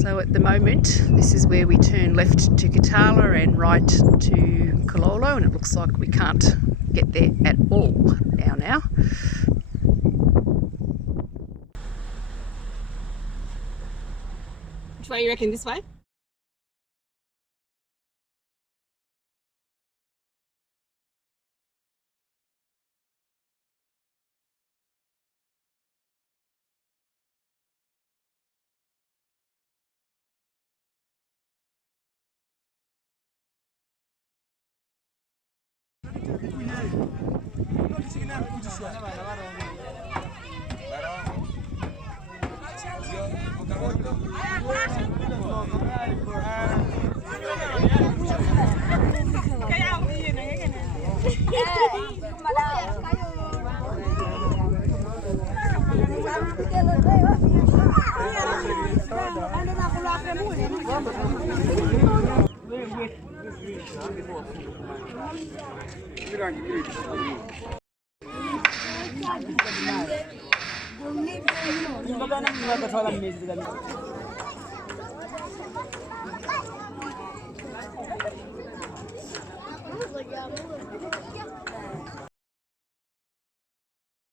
So at the moment, this is where we turn left to Katala and right to Kololo, and it looks like we can't get there at all now. Which way you reckon? This way?